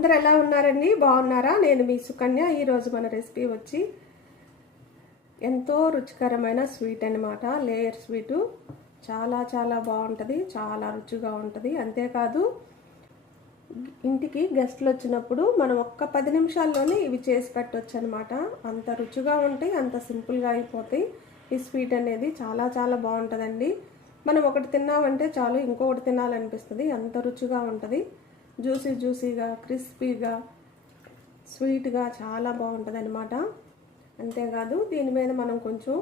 అందరు ఎలా ఉన్నారండి? బాగున్నారా? నేను మీ సుకన్య. ఈరోజు మన రెసిపీ వచ్చి ఎంతో రుచికరమైన స్వీట్ అనమాట లేయర్ స్వీటు. చాలా చాలా బాగుంటుంది. చాలా రుచిగా ఉంటుంది. అంతేకాదు ఇంటికి గెస్ట్లు వచ్చినప్పుడు మనం ఒక్క పది నిమిషాల్లోనే ఇవి చేసి పెట్టవచ్చు అనమాట అంత రుచిగా ఉంటాయి అంత సింపుల్గా అయిపోతాయి. ఈ స్వీట్ అనేది చాలా చాలా బాగుంటుందండి. మనం ఒకటి తిన్నామంటే చాలు ఇంకొకటి తినాలనిపిస్తుంది. అంత రుచిగా ఉంటుంది. జ్యూసీ జ్యూసీగా క్రిస్పీగా స్వీట్గా చాలా బాగుంటుంది అనమాట అంతేకాదు దీని మీద మనం కొంచెం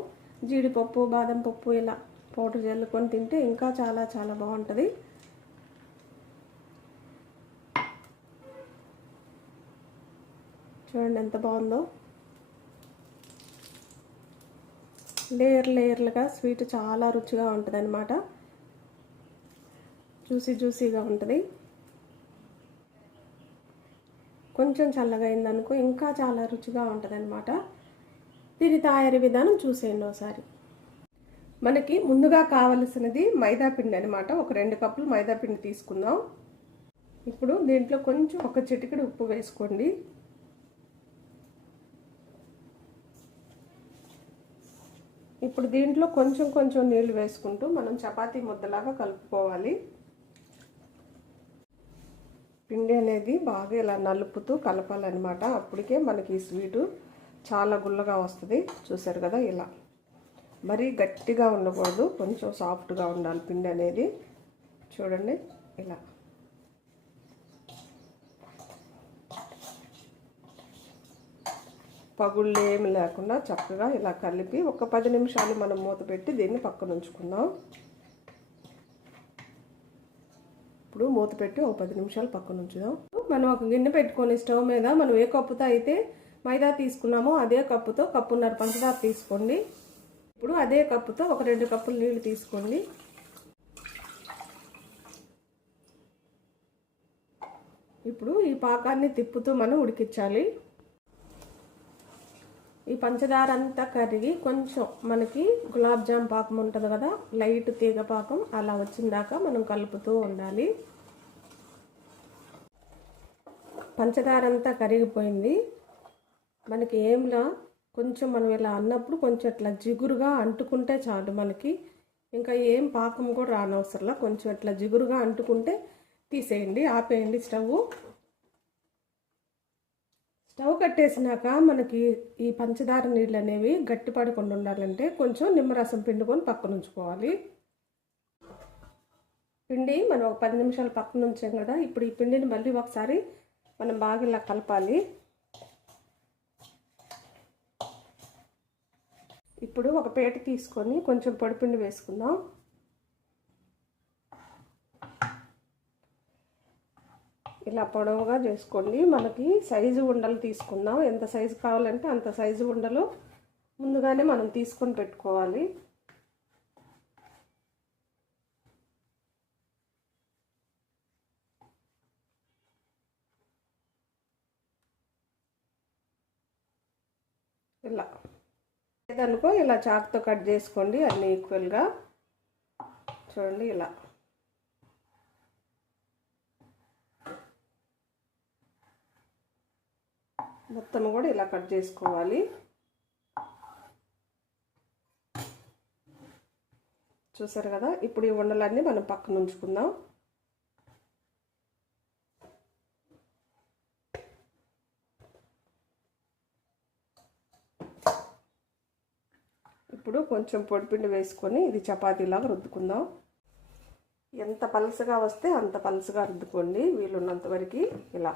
జీడిపప్పు బాదం పప్పు ఇలా పౌడర్ చల్లుకొని తింటే ఇంకా చాలా చాలా బాగుంటుంది. చూడండి ఎంత బాగుందో. లేయర్ లేయర్లుగా స్వీట్ చాలా రుచిగా ఉంటుంది అనమాట జ్యూసీ జ్యూసీగా ఉంటుంది. కొంచెం చల్లగా అయిందనుకో ఇంకా చాలా రుచిగా ఉంటుందన్నమాట. దీని తయారీ విధానం చూసేయండి ఒకసారి. మనకి ముందుగా కావలసినది మైదాపిండి అనమాట ఒక రెండు కప్పులు మైదాపిండి తీసుకుందాం. ఇప్పుడు దీంట్లో కొంచెం ఒక చిటికెడు ఉప్పు వేసుకోండి. ఇప్పుడు దీంట్లో కొంచెం కొంచెం నీళ్ళు వేసుకుంటూ మనం చపాతీ ముద్దలాగా కలుపుకోవాలి. పిండి అనేది బాగా ఇలా నలుపుతూ కలపాలన్నమాట. అప్పటికే మనకి ఈ స్వీటు చాలా గుల్లగా వస్తుంది. చూసారు కదా ఇలా. మరీ గట్టిగా ఉండకూడదు. కొంచెం సాఫ్ట్గా ఉండాలి పిండి అనేది. చూడండి ఇలా. పగుళ్ళు ఏమి లేకుండా చక్కగా ఇలా కలిపి ఒక పది నిమిషాలు మనం మూత పెట్టి దీన్ని పక్కన ఉంచుకుందాం. ఇప్పుడు మూత పెట్టి ఒక పది నిమిషాలు పక్కన ఉంచుదాం. మనం ఒక గిన్నె పెట్టుకొని స్టవ్ మీద మనం ఏ కప్పుతో అయితే మైదా తీసుకున్నామో అదే కప్పుతో కప్పున్నర పంచదార తీసుకోండి. ఇప్పుడు అదే కప్పుతో ఒక రెండు కప్పులు నీళ్ళు తీసుకోండి. ఇప్పుడు ఈ పాకాన్ని తిప్పుతూ మనం ఉడికించాలి. ఈ పంచదార అంతా కరిగి కొంచెం మనకి గులాబ్ జామ్ పాకం ఉంటుంది కదా లైట్ తీగ పాకం అలా వచ్చిందాక మనం కలుపుతూ ఉండాలి. పంచదార అంతా కరిగిపోయింది. మనకి ఏంలా కొంచెం మనం ఇలా అన్నప్పుడు కొంచెం ఇట్లా జిగురుగా అంటుకుంటే చాలు మనకి. ఇంకా ఏం పాకం కూడా రానవసరంలా కొంచెం ఇట్లా జిగురుగా అంటుకుంటే తీసేయండి ఆపేయండి స్టవ్ స్టవ్ కట్టేసినాక మనకి ఈ పంచదార నీళ్ళు అనేవి గట్టి పడకుండా ఉండాలంటే కొంచెం నిమ్మరసం పిండుకొని పక్కన ఉంచుకోవాలి. పిండి మనం ఒక పది నిమిషాలు పక్కన ఉంచాం కదా ఇప్పుడు ఈ పిండిని మళ్ళీ ఒకసారి మనం బాగా ఇలా కలపాలి. ఇప్పుడు ఒక పేట తీసుకొని కొంచెం పొడిపిండి వేసుకుందాం. ఇలా పొడవుగా చేసుకోండి. మనకి సైజు ఉండలు తీసుకుందాం. ఎంత సైజు కావాలంటే అంత సైజు ఉండలు ముందుగానే మనం తీసుకొని పెట్టుకోవాలి. ఇలా. లేదనుకో ఇలా చాక్తో కట్ చేసుకోండి. అన్నీ ఈక్వల్గా. చూడండి ఇలా. మొత్తం కూడా ఇలా కట్ చేసుకోవాలి. చూసారు కదా? ఇప్పుడు ఈ ఉండలన్నీ మనం పక్కన ఉంచుకుందాం. ఇప్పుడు కొంచెం పొడిపిండి వేసుకొని ఇది చపాతీలాగా రుద్దుకుందాం. ఎంత పలసగా వస్తే అంత పలసగా రుద్దుకోండి వీలున్నంత వరకు. ఇలా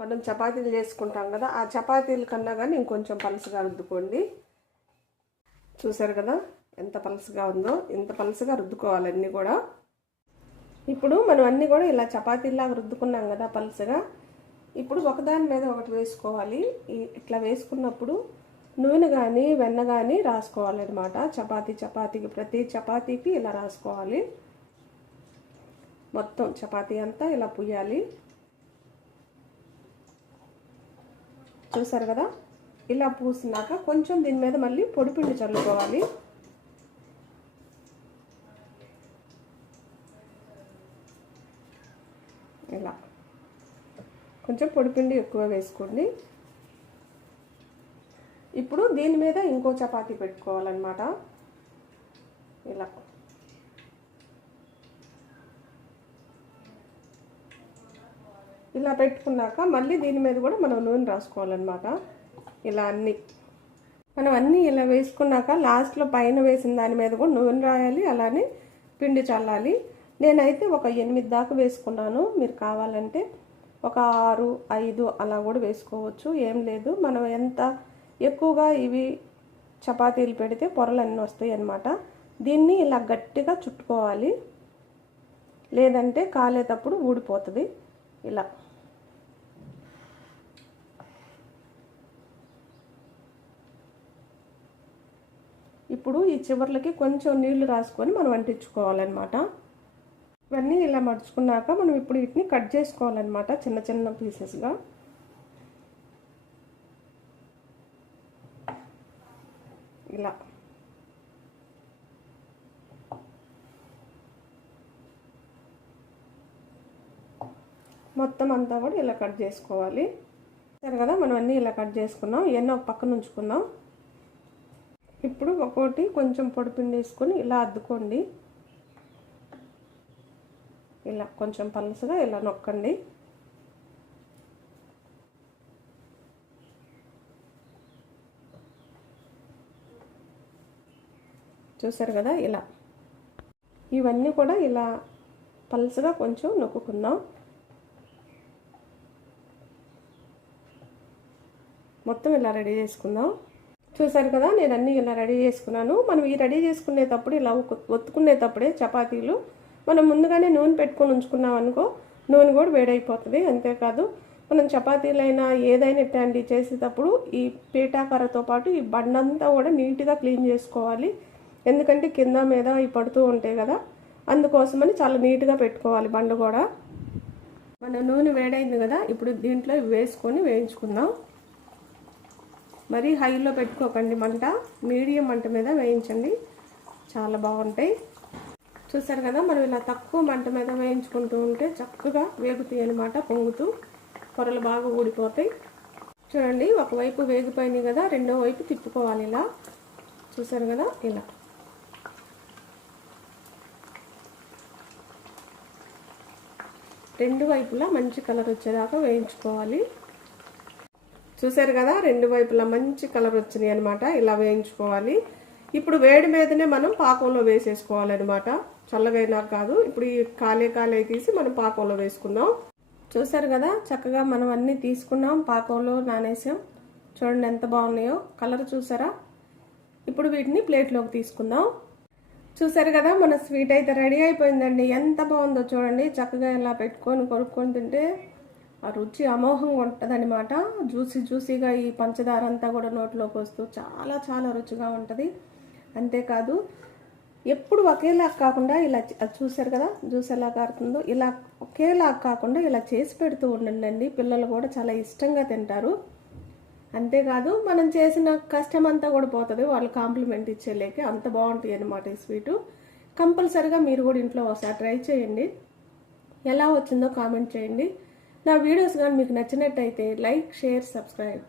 మనం చపాతీలు చేసుకుంటాం కదా ఆ చపాతీల కన్నా కానీ ఇంకొంచెం పలసగా రుద్దుకోండి. చూసారు కదా ఎంత పలసగా ఉందో ఇంత పలసగా రుద్దుకోవాలి అన్నీ కూడా. ఇప్పుడు మనం అన్నీ కూడా ఇలా చపాతీలాగా రుద్దుకున్నాం కదా పలసగా ఇప్పుడు ఒకదాని మీద ఒకటి వేసుకోవాలి. ఇట్లా వేసుకున్నప్పుడు నూనె కానీ వెన్న కానీ రాసుకోవాలి అనమాట చపాతీ చపాతీకి ప్రతి చపాతీకి ఇలా రాసుకోవాలి. మొత్తం చపాతీ అంతా ఇలా పుయ్యాలి. చూసారు కదా? ఇలా పూసినాక కొంచెం దీని మీద మళ్ళీ పొడిపిండి చల్లుకోవాలి. ఇలా. కొంచెం పొడిపిండి ఎక్కువ వేసుకోండి. ఇప్పుడు దీని మీద ఇంకో చపాతీ పెట్టుకోవాలన్నమాట. ఇలా. ఇలా పెట్టుకున్నాక మళ్ళీ దీని మీద కూడా మనం నూనె రాసుకోవాలన్నమాట. ఇలా అన్నీ. మనం అన్నీ ఇలా వేసుకున్నాక లాస్ట్లో పైన వేసిన దాని మీద కూడా నూనె రాయాలి అలానే పిండి చల్లాలి. నేనైతే ఒక ఎనిమిది దాకా వేసుకున్నాను. మీరు కావాలంటే ఒక ఆరు ఐదు అలా కూడా వేసుకోవచ్చు. ఏం లేదు. మనం ఎంత ఎక్కువగా ఇవి చపాతీలు పెడితే పొరలు అన్నీ వస్తాయి అన్నమాట. దీన్ని ఇలా గట్టిగా చుట్టుకోవాలి. లేదంటే కాలేటప్పుడు ఊడిపోతుంది. ఇలా. ఇప్పుడు ఈ చివర్లకి కొంచెం నీళ్ళు రాసుకొని మనం అంటించుకోవాలన్నమాట. ఇవన్నీ ఇలా మడుచుకున్నాక మనం ఇప్పుడు వీటిని కట్ చేసుకోవాలన్నమాట చిన్న చిన్న పీసెస్గా ఇలా. మొత్తం అంతా కూడా ఇలా కట్ చేసుకోవాలి. సరే కదా మనం అన్నీ ఇలా కట్ చేసుకున్నాం. ఇవన్నీ ఒక పక్కన ఉంచుకుందాం. ఇప్పుడు ఒక్కోటి కొంచెం పొడిపిండి వేసుకొని ఇలా అద్దుకోండి. ఇలా కొంచెం పలసగా ఇలా నొక్కండి. చూసారు కదా ఇలా. ఇవన్నీ కూడా ఇలా పలసగా కొంచెం నొక్కుకుందాం. మొత్తం ఇలా రెడీ చేసుకుందాం. చూసారు కదా నేను అన్నీ ఇలా రెడీ చేసుకున్నాను. మనం ఈ రెడీ చేసుకునేటప్పుడు ఇలా ఒత్తుకునేటప్పుడే చపాతీలు. మనం ముందుగానే నూనె పెట్టుకొని ఉంచుకున్నాం అనుకో నూనె కూడా వేడైపోతుంది. అంతేకాదు మనం చపాతీలైనా ఏదైనా ఇట్లాంటివి చేసేటప్పుడు ఈ పీఠాకరతో పాటు ఈ బండంతా కూడా నీట్గా క్లీన్ చేసుకోవాలి. ఎందుకంటే కింద మీద ఇవి పడుతూ ఉంటాయి కదా అందుకోసమని చాలా నీట్గా పెట్టుకోవాలి బండ కూడా. మన నూనె వేడైంది కదా ఇప్పుడు దీంట్లో వేసుకొని వేయించుకుందాం. మరీ హైలో పెట్టుకోకండి మంట. మీడియం మంట మీద వేయించండి. చాలా బాగుంటాయి. చూసారు కదా మనం ఇలా తక్కువ మంట మీద వేయించుకుంటూ ఉంటే చక్కగా వేగుతాయి అనమాట పొంగుతూ పొరలు బాగా ఊడిపోతాయి. చూడండి ఒకవైపు వేగిపోయినాయి కదా రెండో వైపు తిప్పుకోవాలి ఇలా. చూసారు కదా ఇలా. రెండు వైపులా మంచి కలర్ వచ్చేదాకా వేయించుకోవాలి. చూసారు కదా రెండు వైపులా మంచి కలర్ వచ్చినాయి అనమాట ఇలా వేయించుకోవాలి. ఇప్పుడు వేడి మీదనే మనం పాకంలో వేసేసుకోవాలన్నమాట. చల్లగైనా కాదు ఇప్పుడు ఈ కాలే కాలే తీసి మనం పాకంలో వేసుకుందాం. చూసారు కదా చక్కగా మనం అన్నీ తీసుకున్నాం పాకంలో నానేసాం. చూడండి ఎంత బాగున్నాయో. కలర్ చూసారా ఇప్పుడు వీటిని ప్లేట్లోకి తీసుకుందాం. చూసారు కదా మన స్వీట్ అయితే రెడీ అయిపోయిందండి. ఎంత బాగుందో చూడండి. చక్కగా ఇలా పెట్టుకొని కొనుక్కొని తింటే ఆ రుచి అమోఘంగా ఉంటుందన్నమాట. జ్యూసీ జ్యూసీగా ఈ పంచదార అంతా కూడా నోట్లోకి వస్తూ చాలా చాలా రుచిగా ఉంటుంది. అంతేకాదు ఎప్పుడు ఒకేలా కాకుండా ఇలా చూశారు కదా జ్యూస్ ఎలా కారుతుందో ఇలా ఒకేలా కాకుండా ఇలా చేసి పెడుతూ ఉండండి పిల్లలు కూడా చాలా ఇష్టంగా తింటారు. అంతేకాదు మనం చేసిన కష్టం అంతా కూడా పోతుంది. వాళ్ళు కాంప్లిమెంట్ ఇచ్చేలేకే అంత బాగుంటుంది అనమాట ఈ స్వీటు. కంపల్సరిగా మీరు కూడా ఇంట్లో ఒకసారి ట్రై చేయండి. ఎలా వచ్చిందో కామెంట్ చేయండి. నా వీడియోస్ కానీ మీకు నచ్చినట్టయితే లైక్ షేర్ సబ్స్క్రైబ్.